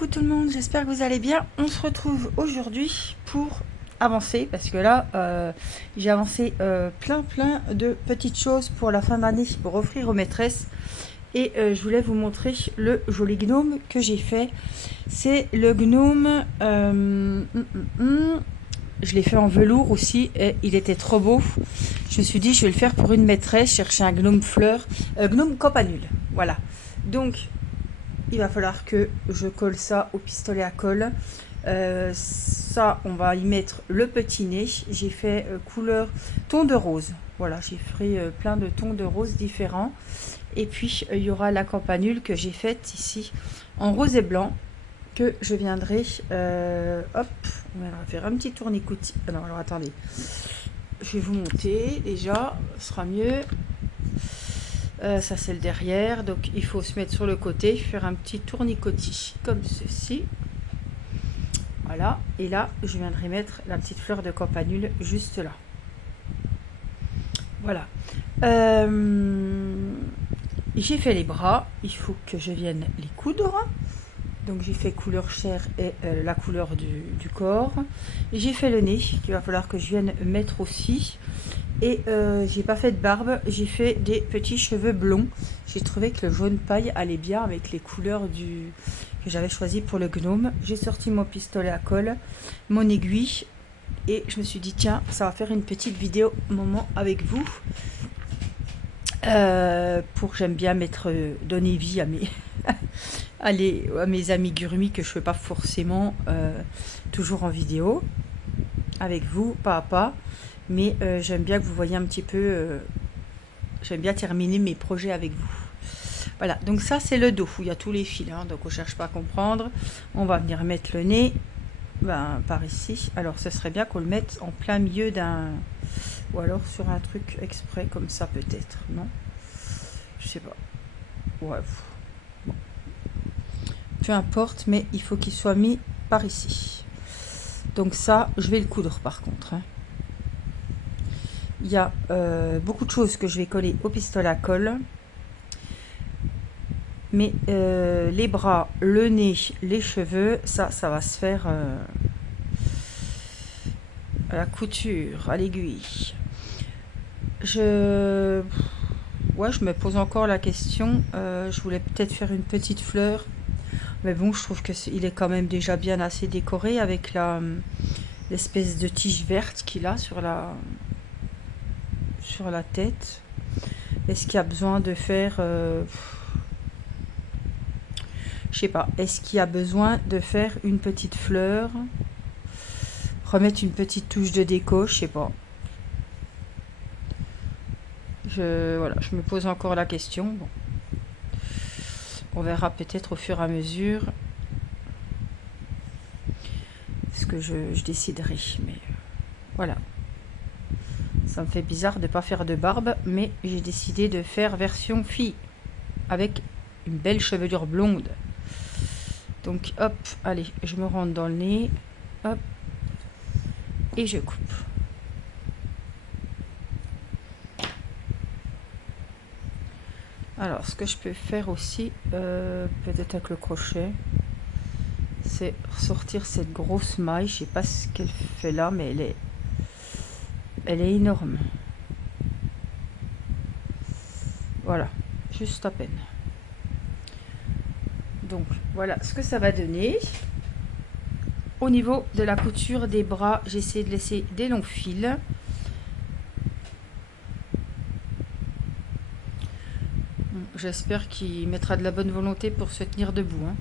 Coucou tout le monde, j'espère que vous allez bien. On se retrouve aujourd'hui pour avancer parce que là j'ai avancé plein de petites choses pour la fin d'année pour offrir aux maîtresses et je voulais vous montrer le joli gnome que j'ai fait. C'est le gnome je l'ai fait en velours aussi et il était trop beau. Je me suis dit je vais le faire pour une maîtresse, chercher un gnome fleur, gnome campanule, voilà. Donc il va falloir que je colle ça au pistolet à colle. Ça, on va y mettre le petit nez. J'ai fait couleur ton de rose. Voilà, j'ai fait plein de tons de rose différents. Et puis, il y aura la campanule que j'ai faite ici en rose et blanc. Que je viendrai... hop, on va faire un petit tourniquet. Alors, attendez. Je vais vous monter déjà. Ce sera mieux. Ça c'est le derrière, donc il faut se mettre sur le côté, faire un petit tournicotis comme ceci. Voilà, et là je viendrai mettre la petite fleur de campanule juste là. Voilà. J'ai fait les bras, il faut que je vienne les coudre. Donc j'ai fait couleur chair et la couleur du corps. J'ai fait le nez qu'il va falloir que je vienne mettre aussi. Et j'ai pas fait de barbe, j'ai fait des petits cheveux blonds. J'ai trouvé que le jaune paille allait bien avec les couleurs que j'avais choisi pour le gnome. J'ai sorti mon pistolet à colle, mon aiguille, et je me suis dit tiens, ça va faire une petite vidéo moment avec vous. J'aime bien donner vie à mes à mes amis gurmis que je fais pas forcément toujours en vidéo avec vous, pas à pas. Mais j'aime bien que vous voyez un petit peu, j'aime bien terminer mes projets avec vous. Voilà, donc ça c'est le dos, où il y a tous les fils, hein, donc on ne cherche pas à comprendre. On va venir mettre le nez par ici. Alors ce serait bien qu'on le mette en plein milieu ou alors sur un truc exprès comme ça peut-être, non? Je sais pas. Ouais, bon. Peu importe, mais il faut qu'il soit mis par ici. Donc ça, je vais le coudre par contre, hein. Il y a beaucoup de choses que je vais coller au pistolet à colle. Mais les bras, le nez, les cheveux, ça va se faire à la couture, à l'aiguille. Je me pose encore la question. Je voulais peut-être faire une petite fleur. Mais bon, je trouve qu'il est quand même déjà bien assez décoré avec l'espèce de tige verte qu'il a sur la tête. Est-ce qu'il y a besoin de faire je sais pas, est-ce qu'il y a besoin de faire une petite fleur, remettre une petite touche de déco, je sais pas. Voilà, je me pose encore la question. Bon. On verra peut-être au fur et à mesure ce que je déciderai, mais voilà. Ça me fait bizarre de pas faire de barbe, mais j'ai décidé de faire version fille avec une belle chevelure blonde. Donc hop, allez, je me rentre dans le nez, hop, et je coupe. Alors ce que je peux faire aussi, peut-être avec le crochet, c'est ressortir cette grosse maille. Je sais pas ce qu'elle fait là, mais elle est énorme. Voilà, juste à peine. Donc voilà ce que ça va donner. Au niveau de la couture des bras, j'essaie de laisser des longs fils. J'espère qu'il mettra de la bonne volonté pour se tenir debout, hein.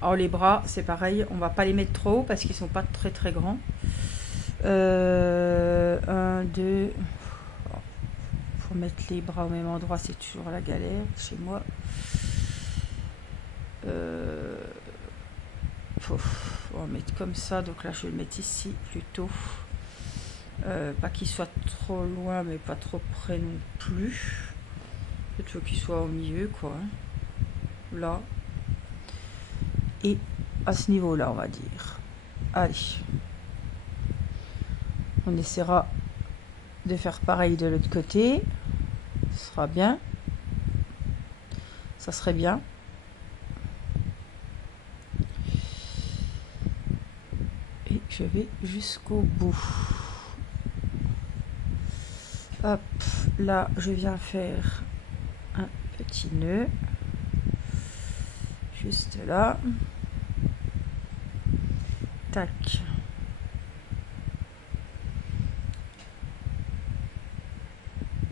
Alors les bras, c'est pareil, on va pas les mettre trop haut parce qu'ils sont pas très grands. 1, 2. Pour mettre les bras au même endroit, c'est toujours la galère chez moi. On va mettre comme ça, donc là je vais le mettre ici plutôt. Pas qu'il soit trop loin, mais pas trop près non plus. Il faut qu'il soit au milieu, quoi. Là. Et à ce niveau-là, on va dire. Allez. On essaiera de faire pareil de l'autre côté. Ce sera bien. Ça serait bien. je vais jusqu'au bout. Hop, là je viens faire un petit nœud juste là. Tac.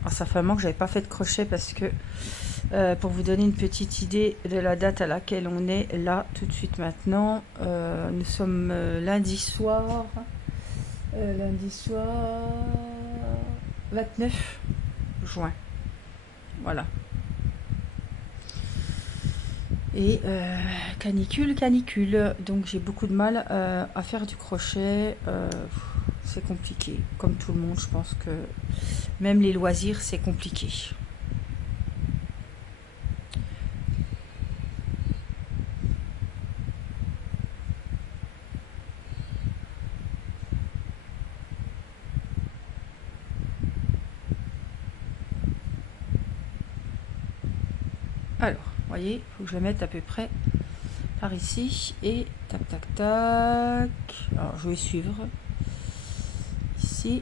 Alors ça fait un moment que j'avais pas fait de crochet parce que pour vous donner une petite idée de la date à laquelle on est là tout de suite maintenant, nous sommes lundi soir 29 juin, voilà. Et canicule, donc j'ai beaucoup de mal à faire du crochet, c'est compliqué, comme tout le monde, je pense que même les loisirs c'est compliqué. Alors, vous voyez, il faut que je le mette à peu près par ici et tac tac tac. Alors je vais suivre ici,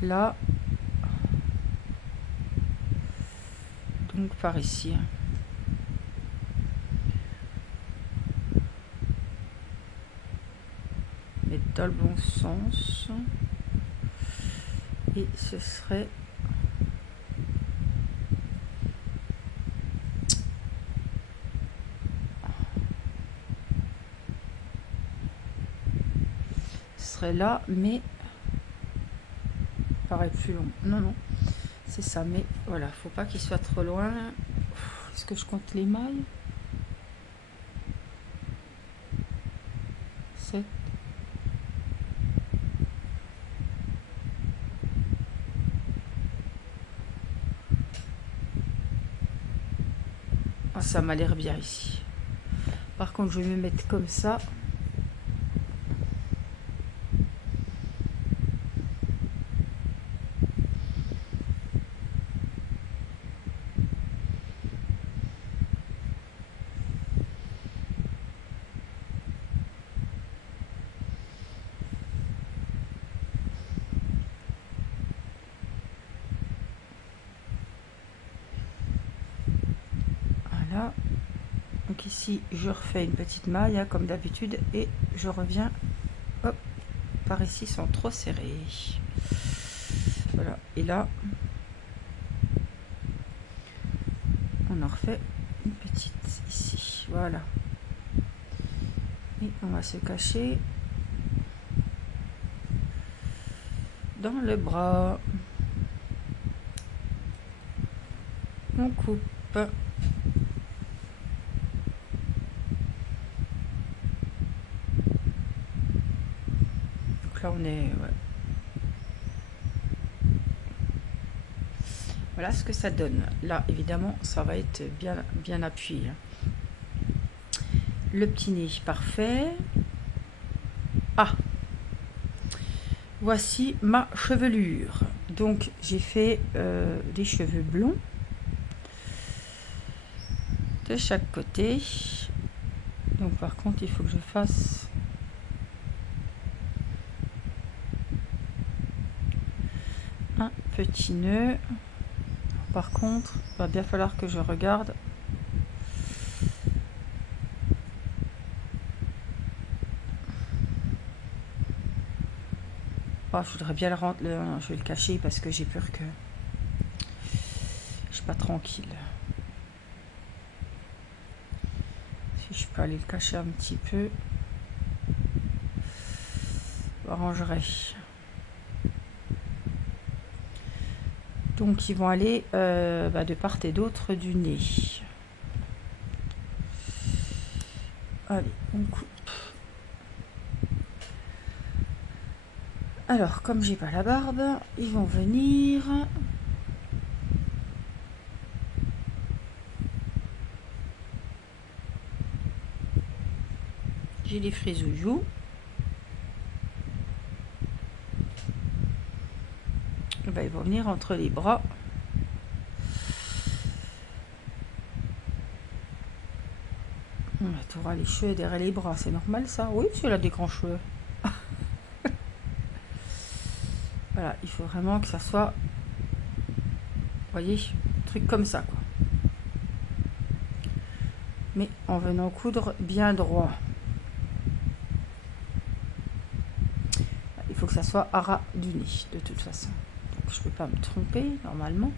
là, donc par ici. Mais dans le bon sens. Et ce serait là, mais paraît plus long. Non, c'est ça, mais voilà, faut pas qu'il soit trop loin. Est-ce que je compte les mailles? 7. Ah, ça m'a l'air bien ici. Par contre, je vais me mettre comme ça. Voilà. Donc ici, je refais une petite maille, hein, comme d'habitude, et je reviens, hop, par ici sans trop serrer. Voilà. Et là, on en refait une petite ici. Voilà. Et on va se cacher dans le bras. On coupe. Là on est, ouais. Voilà ce que ça donne. Là évidemment ça va être bien appuyé. Le petit nez parfait. Ah, voici ma chevelure. Donc j'ai fait des cheveux blonds de chaque côté. Donc par contre il faut que je fasse un petit nœud. Par contre, il va bien falloir que je regarde. Oh, je voudrais bien le rendre. Je vais le cacher parce que j'ai peur que je suis pas tranquille. Si je peux aller le cacher un petit peu, arrangerait. Donc ils vont aller de part et d'autre du nez. Allez, on coupe. Alors, comme j'ai pas la barbe, ils vont venir. J'ai les frisouilloux. Ils vont venir entre les bras. Tu auras les cheveux derrière les bras, c'est normal ça? Oui, si elle a des grands cheveux. Voilà, il faut vraiment que ça soit, vous voyez, un truc comme ça, quoi. Mais en venant coudre bien droit. Il faut que ça soit à ras du nez, de toute façon. Donc je ne peux pas me tromper, normalement.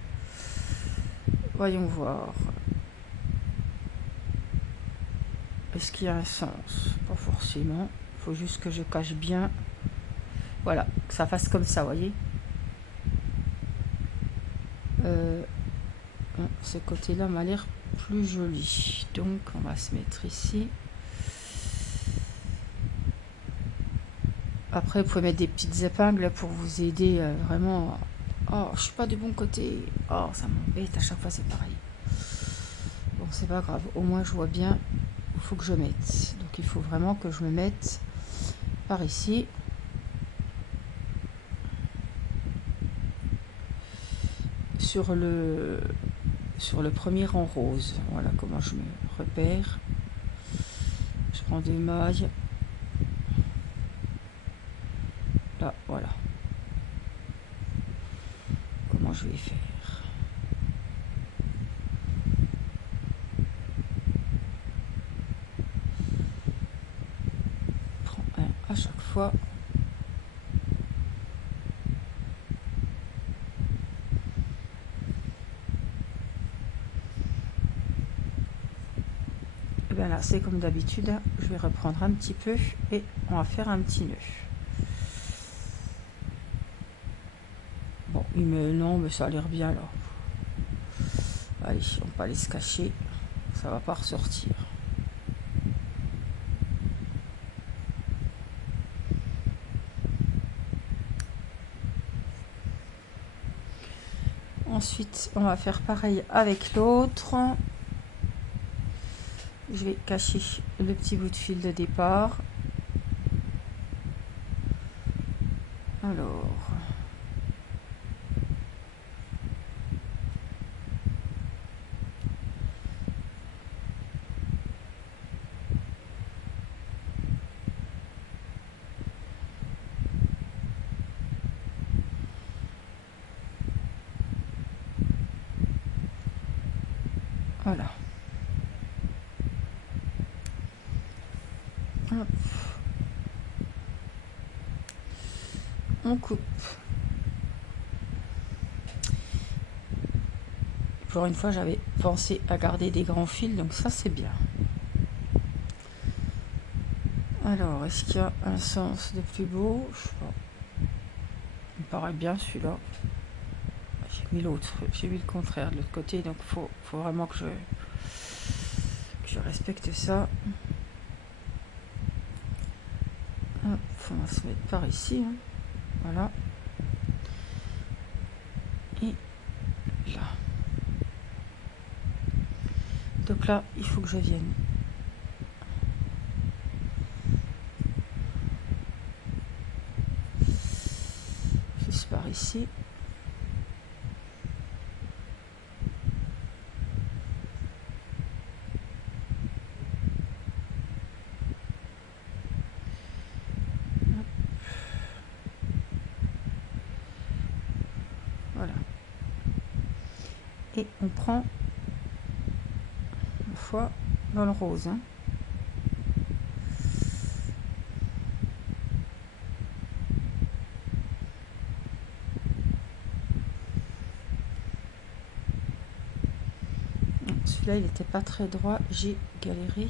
Voyons voir. Est-ce qu'il y a un sens? Pas forcément. Il faut juste que je cache bien. Voilà, que ça fasse comme ça, vous voyez. Ce côté-là m'a l'air plus joli. Donc, on va se mettre ici. Après, vous pouvez mettre des petites épingles pour vous aider vraiment. Oh, je suis pas du bon côté. Oh, ça m'embête. À chaque fois, c'est pareil. Bon, c'est pas grave. Au moins, je vois bien. Il faut que je mette. Donc, il faut vraiment que je me mette par ici. Sur le premier rang rose. Voilà comment je me repère. Je prends des mailles. Là, voilà. Comment je vais faire? Je prends un à chaque fois. Et bien là, c'est comme d'habitude. Je vais reprendre un petit peu et on va faire un petit nœud. Bon, non, mais ça a l'air bien là. Allez, on va aller se cacher. Ça va pas ressortir. Ensuite, on va faire pareil avec l'autre. Je vais cacher le petit bout de fil de départ. Alors... Voilà. Hop. On coupe. Pour une fois, j'avais pensé à garder des grands fils, donc ça c'est bien. Alors, est-ce qu'il y a un sens de plus beau? Je sais pas. Il me paraît bien celui-là. J'ai mis l'autre, j'ai mis le contraire de l'autre côté, donc faut vraiment que je respecte ça. Hop, on va se mettre par ici, hein. Voilà. Et là. Donc là, il faut que je vienne juste par ici. Voilà. Et on prend une fois dans le rose, hein. Celui-là, il n'était pas très droit, j'ai galéré.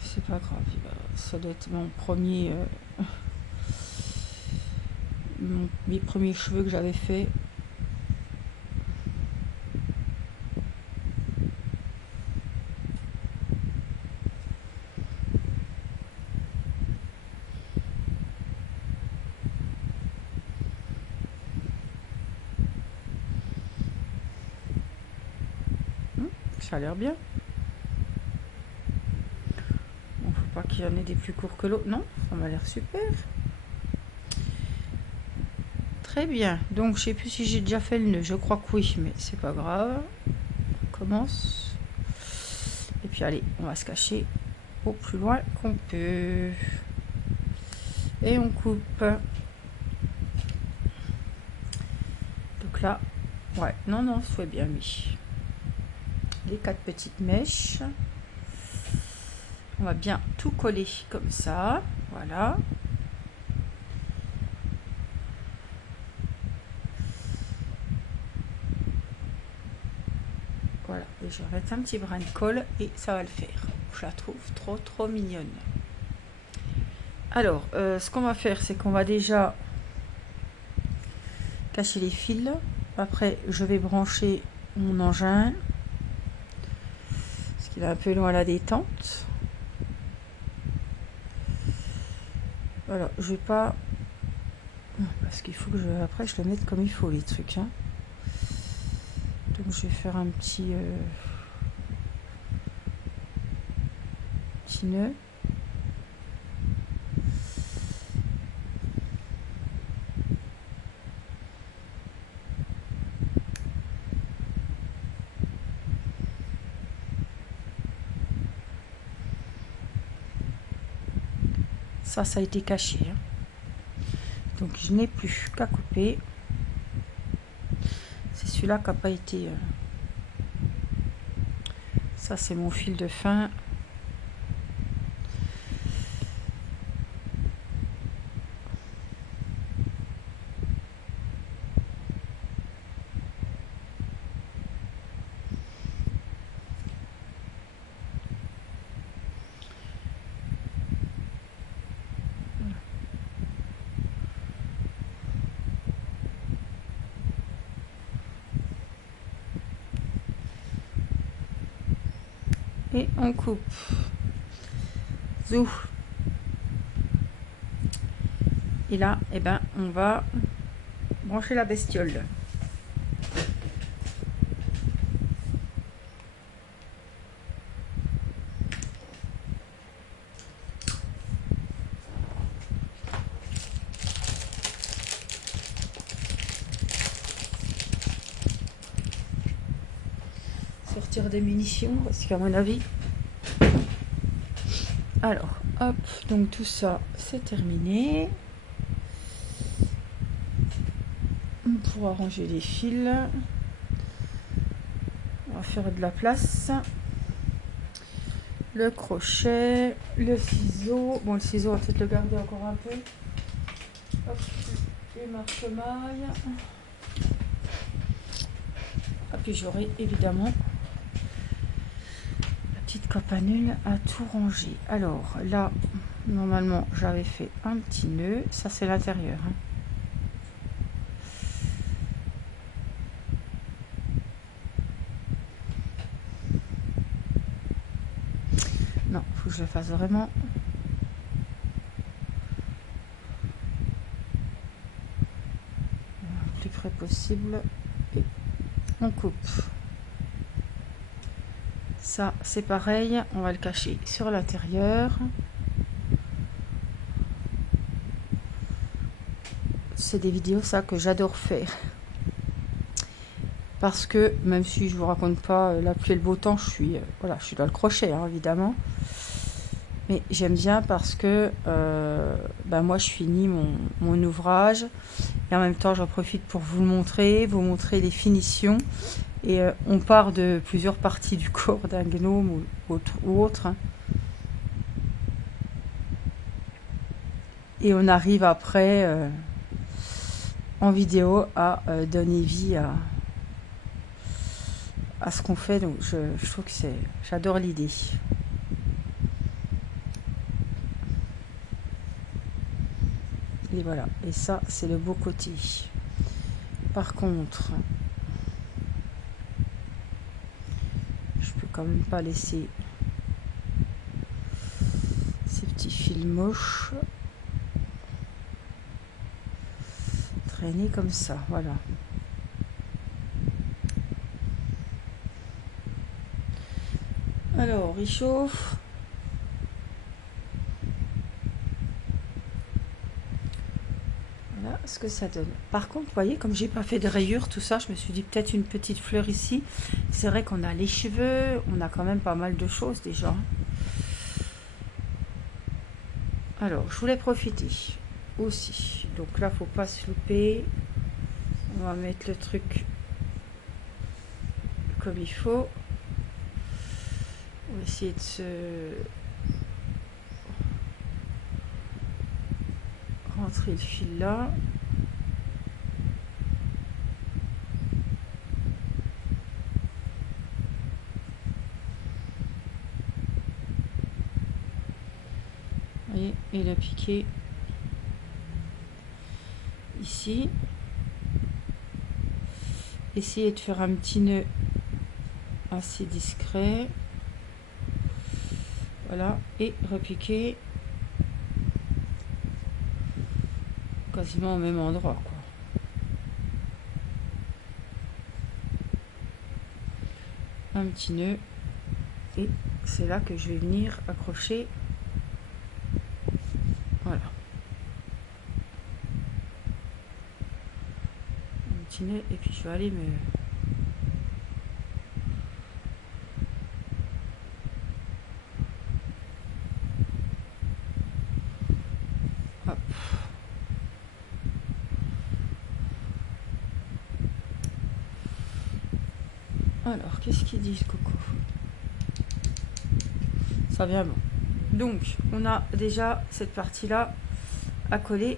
C'est pas grave, ça doit être mon premier... mes premiers cheveux que j'avais fait. Ça a l'air bien. Bon, faut pas qu'il y en ait des plus courts que l'autre. Non, ça m'a l'air super. Très bien. Donc, je sais plus si j'ai déjà fait le nœud. Je crois que oui, mais c'est pas grave. On commence. Et puis allez, on va se cacher au plus loin qu'on peut. Et on coupe. Donc là, ouais, non, c'est bien mis. Les 4 petites mèches. On va bien tout coller comme ça. Voilà. Voilà, et je vais mettre un petit brin de colle et ça va le faire. Je la trouve trop mignonne. Alors, ce qu'on va faire, c'est qu'on va déjà cacher les fils. Après, je vais brancher mon engin. Parce qu'il est un peu loin à la détente. Voilà, je vais pas... Parce qu'il faut que je... Après, je le mette comme il faut, les trucs. Hein. Donc, je vais faire un petit nœud. Ça a été caché. Hein. Donc, je n'ai plus qu'à couper. C'est celui-là qui n'a pas été... Ça, c'est mon fil de fin. Et on coupe. Zou. Et là, eh ben, on va brancher la bestiole. Sortir des munitions, parce qu'à mon avis... Alors, hop, donc tout ça, c'est terminé. Pour arranger les fils, on va faire de la place. Le crochet, le ciseau. Bon, le ciseau, on va peut-être le garder encore un peu. Hop, les marque-mailles. Et puis j'aurai évidemment la petite campanule à tout ranger. Alors là, normalement, j'avais fait un petit nœud. Ça, c'est l'intérieur. Hein. Non, il faut que je le fasse vraiment le plus près possible. Et on coupe. Ça, c'est pareil. On va le cacher sur l'intérieur. C'est des vidéos, ça, que j'adore faire. Parce que, même si je vous raconte pas la pluie et le beau temps, je suis dans le crochet, hein, évidemment. Mais j'aime bien parce que moi, je finis mon ouvrage. Et en même temps, j'en profite pour vous montrer les finitions. Et on part de plusieurs parties du corps d'un gnome ou autre. Hein. Et on arrive après, en vidéo, à donner vie à ce qu'on fait. Donc, je trouve que j'adore l'idée. Et voilà, et ça, c'est le beau côté. Par contre, je peux quand même pas laisser ces petits fils moches traîner comme ça, voilà. Alors, il chauffe. Voilà, ce que ça donne. Par contre, vous voyez, comme j'ai pas fait de rayures, tout ça, je me suis dit peut-être une petite fleur ici. C'est vrai qu'on a les cheveux, on a quand même pas mal de choses déjà. Alors, je voulais profiter aussi. Donc là, faut pas se louper. On va mettre le truc comme il faut. On va essayer de se rentrer le fil là. Et le piquer ici. Essayez de faire un petit nœud assez discret. Voilà, et repiquer quasiment au même endroit, quoi. Un petit nœud, et c'est là que je vais venir accrocher. Voilà, un petit nœud, et puis je vais aller me... Hop. Alors, qu'est-ce qu'il dit le coco? Ça vient bon. Donc, on a déjà cette partie-là à coller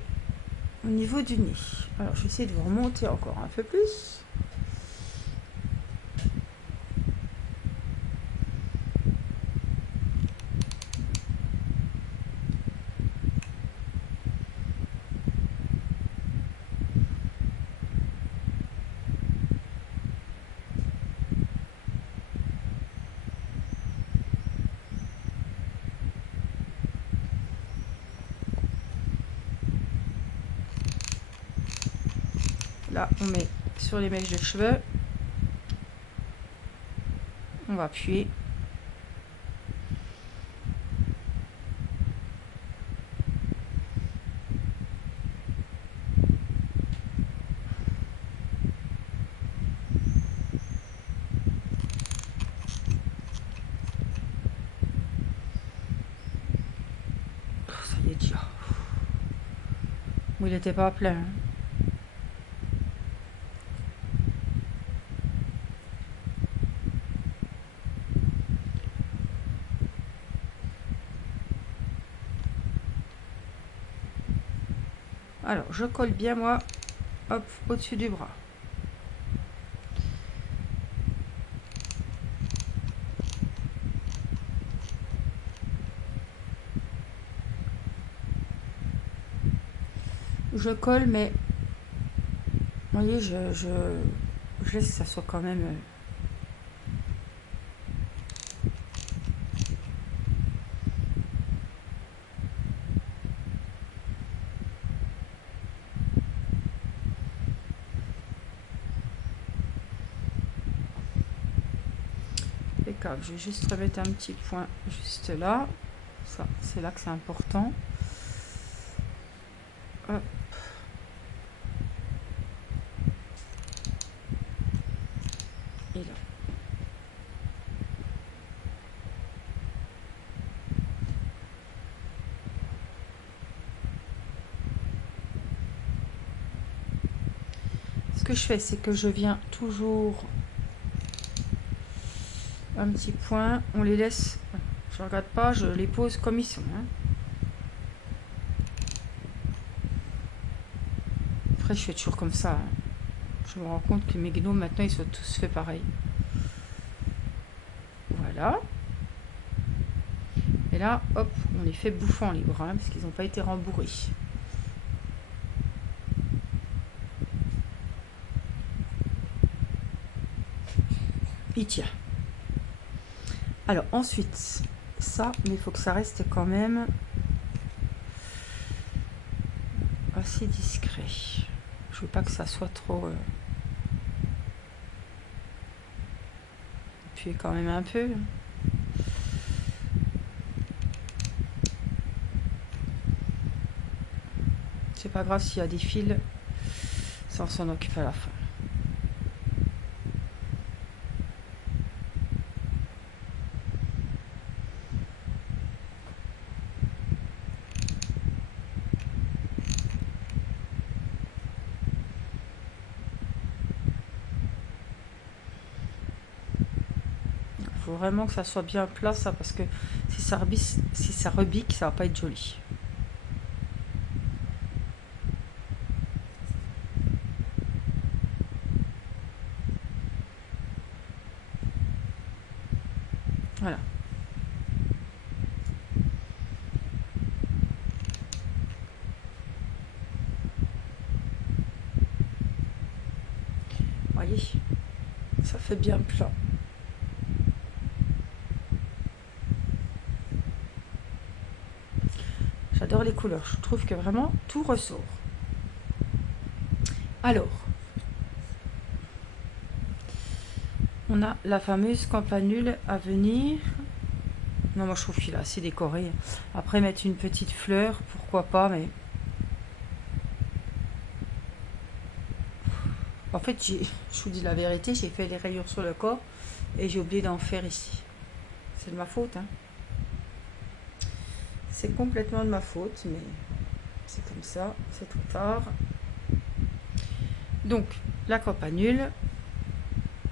au niveau du nez. Alors, je vais essayer de vous remonter encore un peu plus. Là, on met sur les mèches de cheveux. On va appuyer. Ça y est déjà. Bon, il n'était pas plein. Alors, je colle bien, moi, hop, au-dessus du bras. Je colle, mais vous voyez, je laisse que ça soit quand même... impeccable. Je vais juste remettre un petit point juste là. Ça, c'est là que c'est important. Hop. Et là. Ce que je fais, c'est que je viens toujours un petit point, on les laisse, je regarde pas, je les pose comme ils sont, hein. Après je fais toujours comme ça, hein. Je me rends compte que mes gnomes maintenant ils sont tous faits pareil. Voilà. Et là hop, on les fait bouffant les bras, hein, parce qu'ils n'ont pas été rembourrés. Il tient. Alors ensuite, ça, mais il faut que ça reste quand même assez discret. Je veux pas que ça soit trop... Puis quand même un peu. C'est pas grave s'il y a des fils, Ça, on s'en occupe à la fin. Il faut vraiment que ça soit bien plat, ça, parce que si ça rebique, ça va pas être joli. Voilà. Voyez, ça fait bien plat. J'adore les couleurs, je trouve que vraiment tout ressort. Alors, on a la fameuse campanule à venir. Non, moi je trouve qu'il est assez décoré. Après, mettre une petite fleur, pourquoi pas, mais... En fait, je vous dis la vérité, j'ai fait les rayures sur le corps et j'ai oublié d'en faire ici. C'est de ma faute, hein. C'est complètement de ma faute, mais c'est comme ça, c'est trop tard. Donc, la campanule,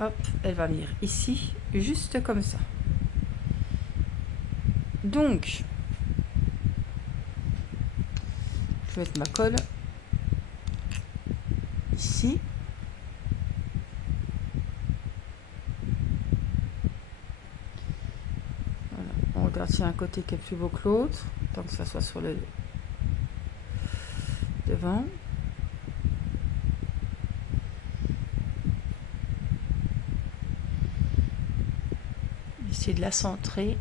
hop, elle va venir ici, juste comme ça. Donc, je vais mettre ma colle ici. Voilà. On regarde s'il y a un côté qui est plus beau que l'autre, tant que ça soit sur le devant. Essayer de la centrer.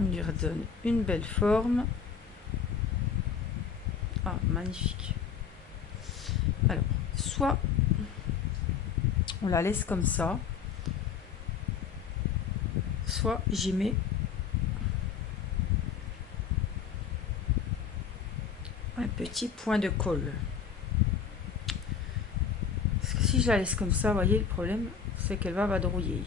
On lui redonne une belle forme. Ah, magnifique. Alors, soit on la laisse comme ça, soit j'y mets un petit point de colle. Parce que si je la laisse comme ça, vous voyez, le problème, c'est qu'elle va vadrouiller.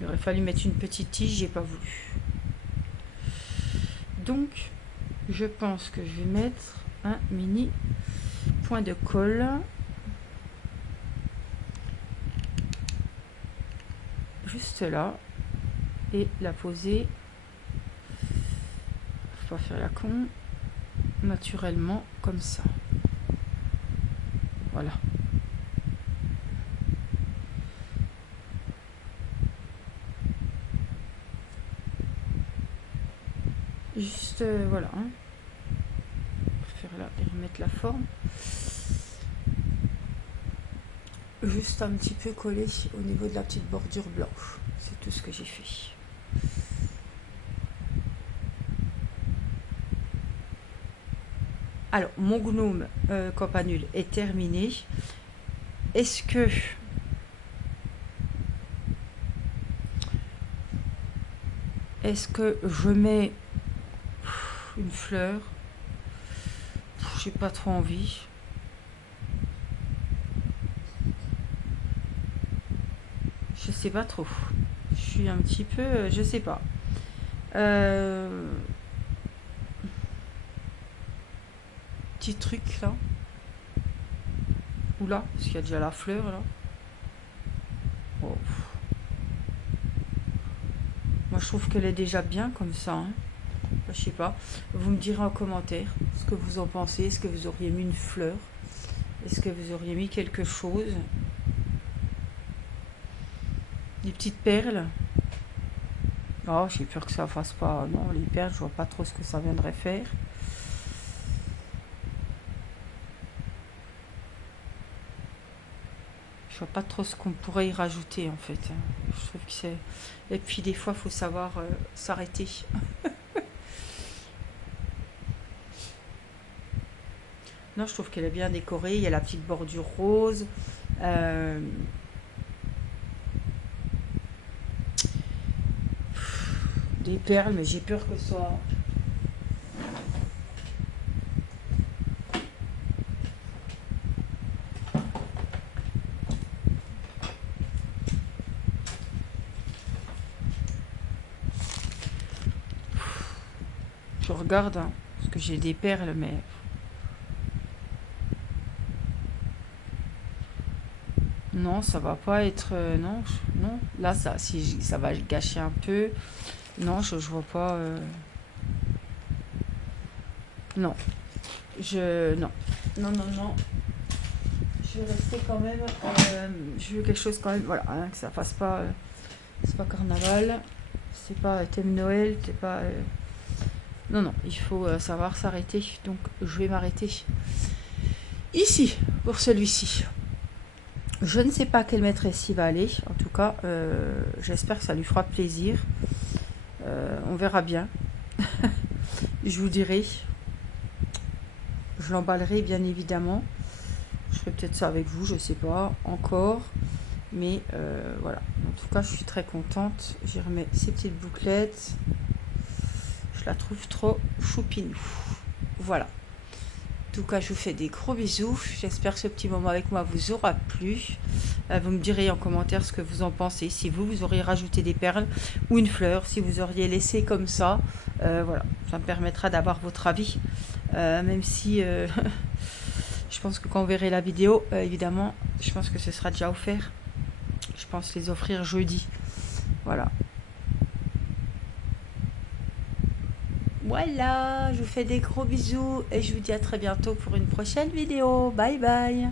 Il aurait fallu mettre une petite tige, j'ai pas voulu. Donc, je pense que je vais mettre un mini point de colle. Juste là. Et la poser. Faut pas faire la con. Naturellement, comme ça. Voilà. Juste, voilà. Hein. Faire là et remettre la forme. Juste un petit peu collé au niveau de la petite bordure blanche. C'est tout ce que j'ai fait. Alors, mon gnome campanule est terminé. Est-ce que je mets une fleur? J'ai pas trop envie. Je sais pas trop. Je suis un petit peu... je sais pas. Petit truc là. Oula, parce qu'il y a déjà la fleur là. Oh. Moi je trouve qu'elle est déjà bien comme ça. Hein. Je sais pas. Vous me direz en commentaire ce que vous en pensez. Est-ce que vous auriez mis une fleur? Est-ce que vous auriez mis quelque chose? Des petites perles? Oh, j'ai peur que ça fasse pas. Non, les perles, je vois pas trop ce que ça viendrait faire. Je vois pas trop ce qu'on pourrait y rajouter en fait. Je trouve que c'est. Et puis des fois, il faut savoir s'arrêter. Non, je trouve qu'elle est bien décorée. Il y a la petite bordure rose. Des perles, mais j'ai peur que ce soit... Je regarde, hein, parce que j'ai des perles, mais... Non, ça va pas être... non, non. Là, ça, si ça va gâcher un peu. Non, je vois pas... Non. Non. Non, non, non. Je vais rester quand même... je veux quelque chose quand même... Voilà, hein, que ça fasse pas... c'est pas carnaval. C'est pas thème Noël. C'est pas... Non, non. Il faut savoir s'arrêter. Donc, je vais m'arrêter ici, pour celui-ci. Je ne sais pas quelle maîtresse il va aller. En tout cas, j'espère que ça lui fera plaisir. On verra bien. Je vous dirai. Je l'emballerai bien évidemment. Je ferai peut-être ça avec vous, je sais pas encore. Mais voilà. En tout cas, je suis très contente. J'y remets ces petites bouclettes. Je la trouve trop choupinou. Voilà. En tout cas, je vous fais des gros bisous. J'espère que ce petit moment avec moi vous aura plu. Vous me direz en commentaire ce que vous en pensez. Si vous auriez rajouté des perles ou une fleur, si vous auriez laissé comme ça. Voilà, ça me permettra d'avoir votre avis. Même si je pense que quand vous verrez la vidéo, évidemment, je pense que ce sera déjà offert. Je pense les offrir jeudi. Voilà. Voilà, je vous fais des gros bisous et je vous dis à très bientôt pour une prochaine vidéo. Bye bye.